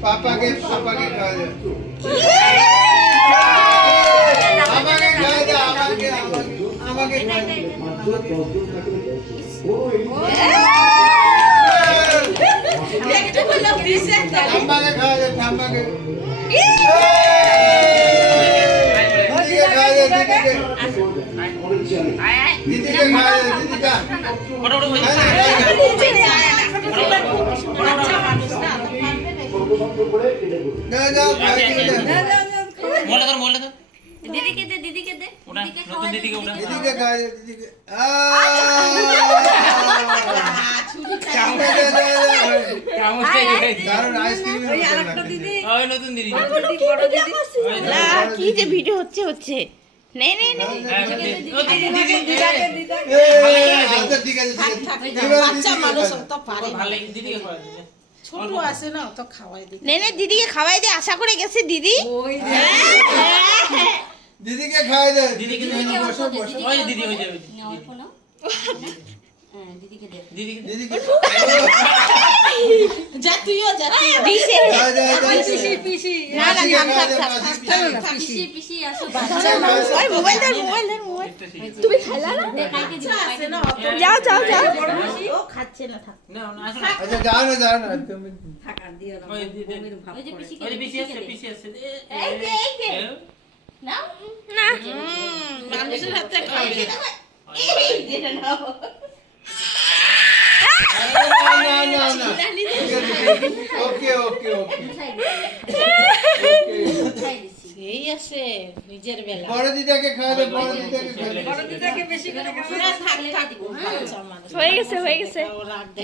पापा के खा दे दीदी के खा दे दीदी का दीदी के दे दीदी के खावा दीदी के खा दे दीदी के কি যে ভিডিও হচ্ছে নেই নেই নেই ছোট আছে না তো খাওয়াই দিই নেই নেই দিদিকে খাওয়াই দে আশা করে গেছে দিদি दीदी के खाए दे दीदी के बसो बसो ओए दीदी हो जाए अल्प ना हां दीदी के दे दीदी के जा तुइयो जा পিছে পিসি পিসি না না পিসি পিসি আসো ওই মোবাইল ধর তুমি খাইলা না দেখাইতে দিও আছে না যাও ও খাচ্ছে না থাক না আসো अच्छा जाओ ना तुम থাক আর দিও না ওই দিদি ওই যে পিসি আছে এই যে না না মানুষের হাতে খাবে এই যেটা নাও ना ओके ओके ओके এই আছে নিজের বেলা बड़ दीदी के खा दे बड़ दीदी के खा दे বড় দিদাকে বেশি করে খাবে না থাক থাক বাচ্চা মানুষ হয়ে গেছে ও রাখ দে